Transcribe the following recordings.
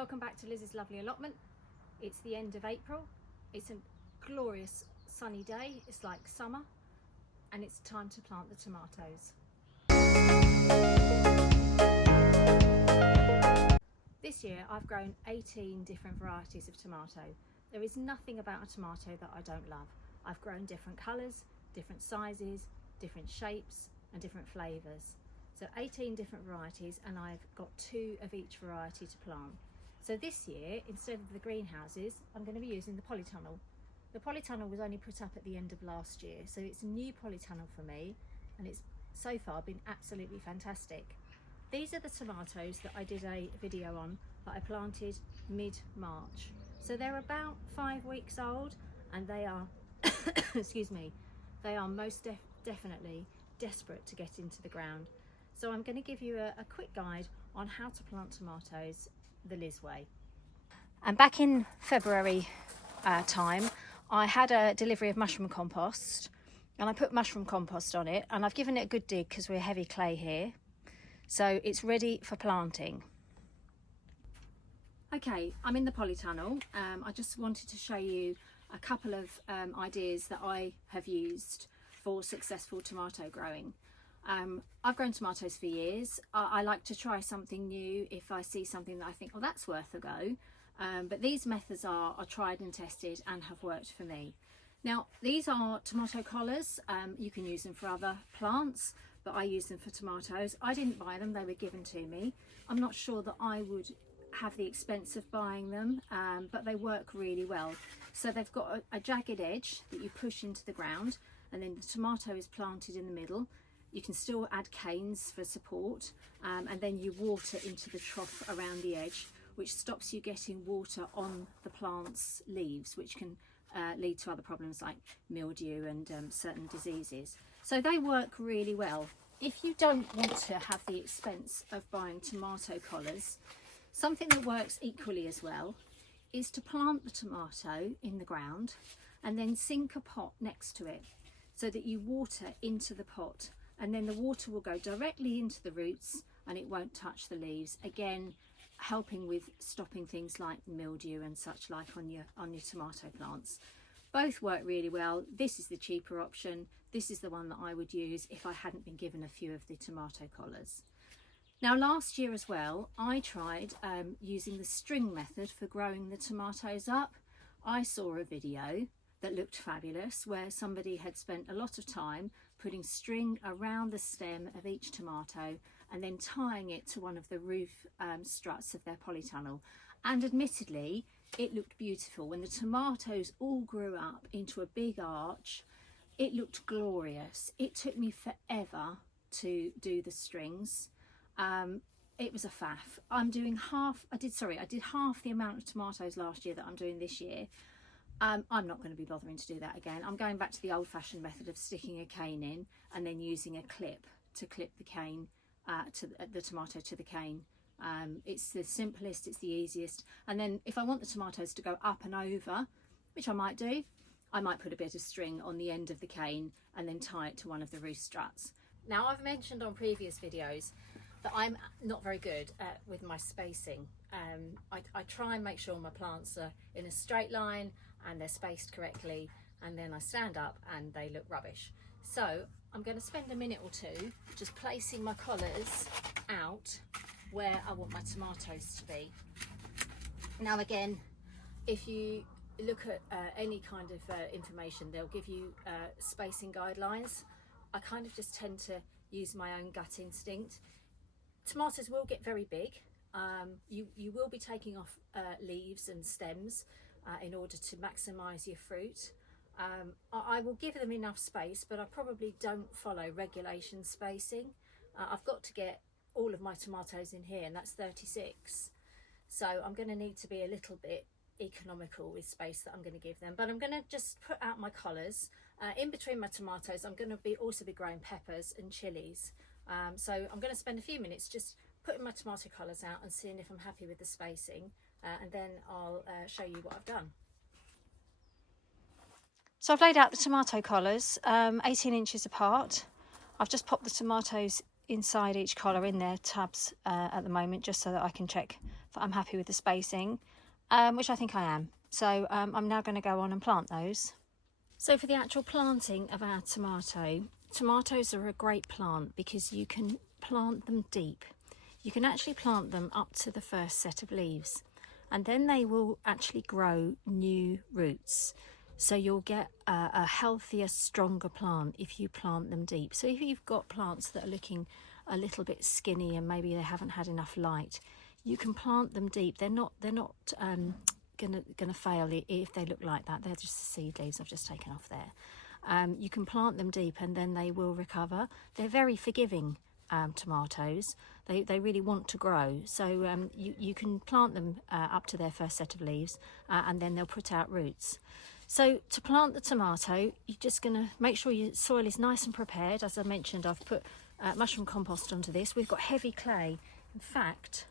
Welcome back to Liz's lovely allotment. It's the end of April. It's a glorious sunny day. It's like summer and it's time to plant the tomatoes. This year I've grown 18 different varieties of tomato. There is nothing about a tomato that I don't love. I've grown different colours, different sizes, different shapes and different flavours. So 18 different varieties, and I've got 2 of each variety to plant. So this year, instead of the greenhouses, I'm going to be using the polytunnel. The polytunnel was only put up at the end of last year, so it's a new polytunnel for me, and it's so far been absolutely fantastic. These are the tomatoes that I did a video on that I planted mid-March. So they're about 5 weeks old, and they are, excuse me, they are most definitely desperate to get into the ground. So I'm going to give you a quick guide on how to plant tomatoes the Liz way. And back in February time, I had a delivery of mushroom compost, and I put mushroom compost on it, and I've given it a good dig because we're heavy clay here. So it's ready for planting. Okay, I'm in the polytunnel. I just wanted to show you a couple of ideas that I have used for successful tomato growing. I've grown tomatoes for years. I like to try something new if I see something that I think, oh, that's worth a go. But these methods are tried and tested and have worked for me. Now, these are tomato collars. You can use them for other plants, but I use them for tomatoes. I didn't buy them, they were given to me. I'm not sure that I would have the expense of buying them, but they work really well. So they've got a jagged edge that you push into the ground, and then the tomato is planted in the middle. You can still add canes for support, and then you water into the trough around the edge, which stops you getting water on the plant's leaves, which can lead to other problems like mildew and certain diseases. So they work really well. If you don't want to have the expense of buying tomato collars, something that works equally as well is to plant the tomato in the ground and then sink a pot next to it so that you water into the pot, and then the water will go directly into the roots and it won't touch the leaves, again helping with stopping things like mildew and such like on your tomato plants. Both work really well. This is the cheaper option. This is the one that I would use if I hadn't been given a few of the tomato collars. Now, last year as well, I tried using the string method for growing the tomatoes up. I saw a video that looked fabulous where somebody had spent a lot of time putting string around the stem of each tomato and then tying it to one of the roof struts of their polytunnel. And admittedly, it looked beautiful. When the tomatoes all grew up into a big arch, it looked glorious. It took me forever to do the strings. It was a faff. I did half the amount of tomatoes last year that I'm doing this year. I'm not going to be bothering to do that again. I'm going back to the old-fashioned method of sticking a cane in and then using a clip to clip the cane the tomato to the cane. It's the simplest, it's the easiest. And then if I want the tomatoes to go up and over, which I might do, I might put a bit of string on the end of the cane and then tie it to one of the roof struts. Now, I've mentioned on previous videos that I'm not very good with my spacing. I try and make sure my plants are in a straight line and they're spaced correctly, and then I stand up and they look rubbish. So I'm going to spend a minute or two just placing my collars out where I want my tomatoes to be. Now again, if you look at any kind of information, they'll give you spacing guidelines. I kind of just tend to use my own gut instinct. Tomatoes will get very big. You will be taking off leaves and stems in order to maximise your fruit. I will give them enough space, but I probably don't follow regulation spacing. I've got to get all of my tomatoes in here, and that's 36. So I'm going to need to be a little bit economical with space that I'm going to give them. But I'm going to just put out my collars. In between my tomatoes, I'm going to also be growing peppers and chilies. So I'm going to spend a few minutes just putting my tomato collars out and seeing if I'm happy with the spacing, and then I'll show you what I've done. So I've laid out the tomato collars 18 inches apart. I've just popped the tomatoes inside each collar in their tubs at the moment, just so that I can check that I'm happy with the spacing, which I think I am. So I'm now going to go on and plant those. So for the actual planting of our tomatoes are a great plant because you can plant them deep. You can actually plant them up to the first set of leaves, and then they will actually grow new roots. So you'll get a healthier, stronger plant if you plant them deep. So if you've got plants that are looking a little bit skinny and maybe they haven't had enough light, you can plant them deep. They're not gonna fail if they look like that. They're just the seed leaves I've just taken off there. You can plant them deep and then they will recover. They're very forgiving tomatoes. They really want to grow, so you can plant them up to their first set of leaves and then they'll put out roots. So to plant the tomato, you're just going to make sure your soil is nice and prepared. As I mentioned, I've put mushroom compost onto this. We've got heavy clay. In fact,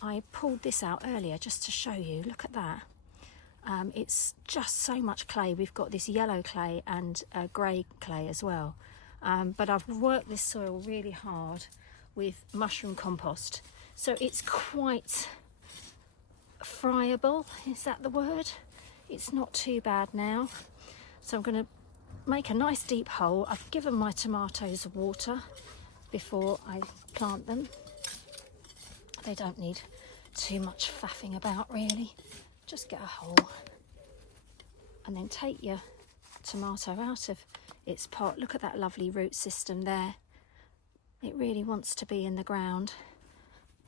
I pulled this out earlier just to show you. Look at that. It's just so much clay. We've got this yellow clay and grey clay as well. But I've worked this soil really hard with mushroom compost. So it's quite friable, is that the word? It's not too bad now. So I'm going to make a nice deep hole. I've given my tomatoes water before I plant them. They don't need too much faffing about really. Just get a hole and then take your tomato out of its pot. Look at that lovely root system there. It really wants to be in the ground.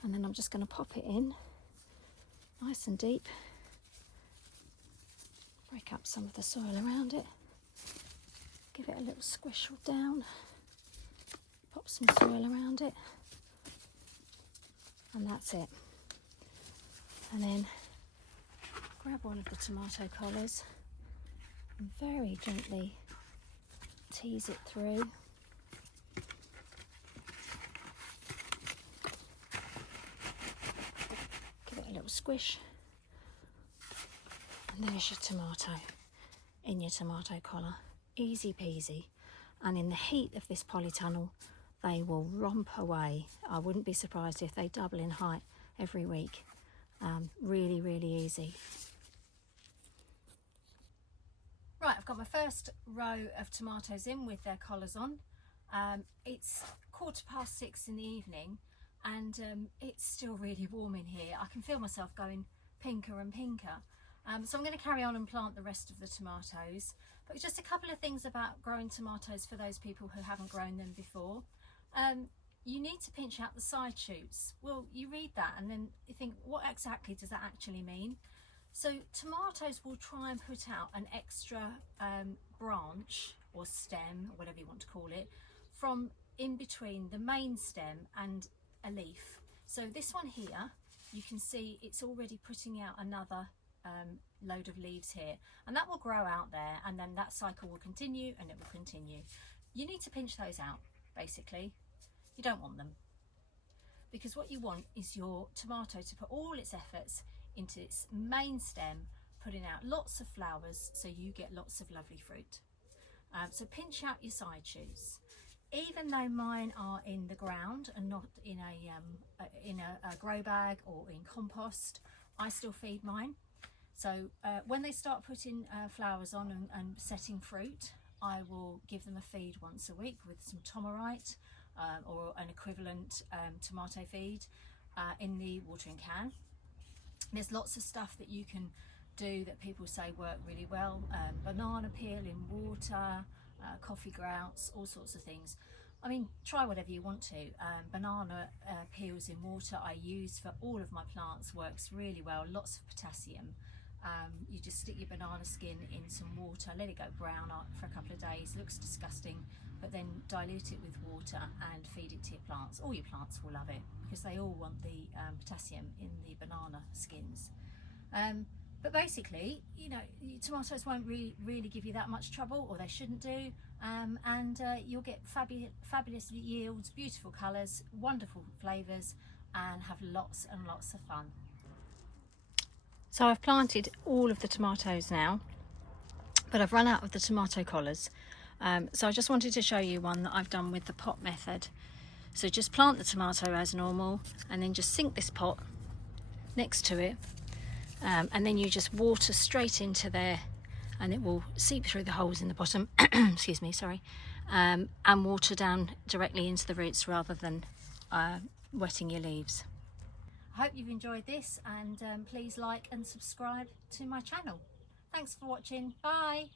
And then I'm just going to pop it in nice and deep. Break up some of the soil around it. Give it a little squish down. Pop some soil around it. And that's it. And then grab one of the tomato collars and very gently tease it through. Give it a little squish. And there's your tomato in your tomato collar. Easy peasy. And in the heat of this polytunnel, they will romp away. I wouldn't be surprised if they double in height every week. Really, really easy. Right, I've got my first row of tomatoes in with their collars on. It's 6:15 in the evening and it's still really warm in here. I can feel myself going pinker and pinker. So I'm going to carry on and plant the rest of the tomatoes. But just a couple of things about growing tomatoes for those people who haven't grown them before. You need to pinch out the side shoots. Well, you read that and then you think, what exactly does that actually mean? So tomatoes will try and put out an extra branch or stem, or whatever you want to call it, from in between the main stem and a leaf. So this one here, you can see it's already putting out another load of leaves here, and that will grow out there, and then that cycle will continue and it will continue. You need to pinch those out, basically. You don't want them, because what you want is your tomato to put all its efforts into its main stem, putting out lots of flowers so you get lots of lovely fruit. So pinch out your side shoots. Even though mine are in the ground and not in a grow bag or in compost, I still feed mine. So when they start putting flowers on and setting fruit, I will give them a feed once a week with some Tomarite or an equivalent tomato feed in the watering can. There's lots of stuff that you can do that people say work really well. Banana peel in water, coffee grouts, all sorts of things. I mean, try whatever you want to. Banana peels in water I use for all of my plants, works really well, lots of potassium. You just stick your banana skin in some water, let it go brown for a couple of days, looks disgusting, but then dilute it with water and feed it to your plants. All your plants will love it because they all want the potassium in the banana skins. But basically, you know, tomatoes won't really give you that much trouble, or they shouldn't do, and you'll get fabulous yields, beautiful colours, wonderful flavours, and have lots and lots of fun. So I've planted all of the tomatoes now, but I've run out of the tomato collars. So I just wanted to show you one that I've done with the pot method. So just plant the tomato as normal and then just sink this pot next to it, and then you just water straight into there, and it will seep through the holes in the bottom excuse me, sorry, and water down directly into the roots rather than wetting your leaves. I hope you've enjoyed this, and please like and subscribe to my channel. Thanks for watching. Bye.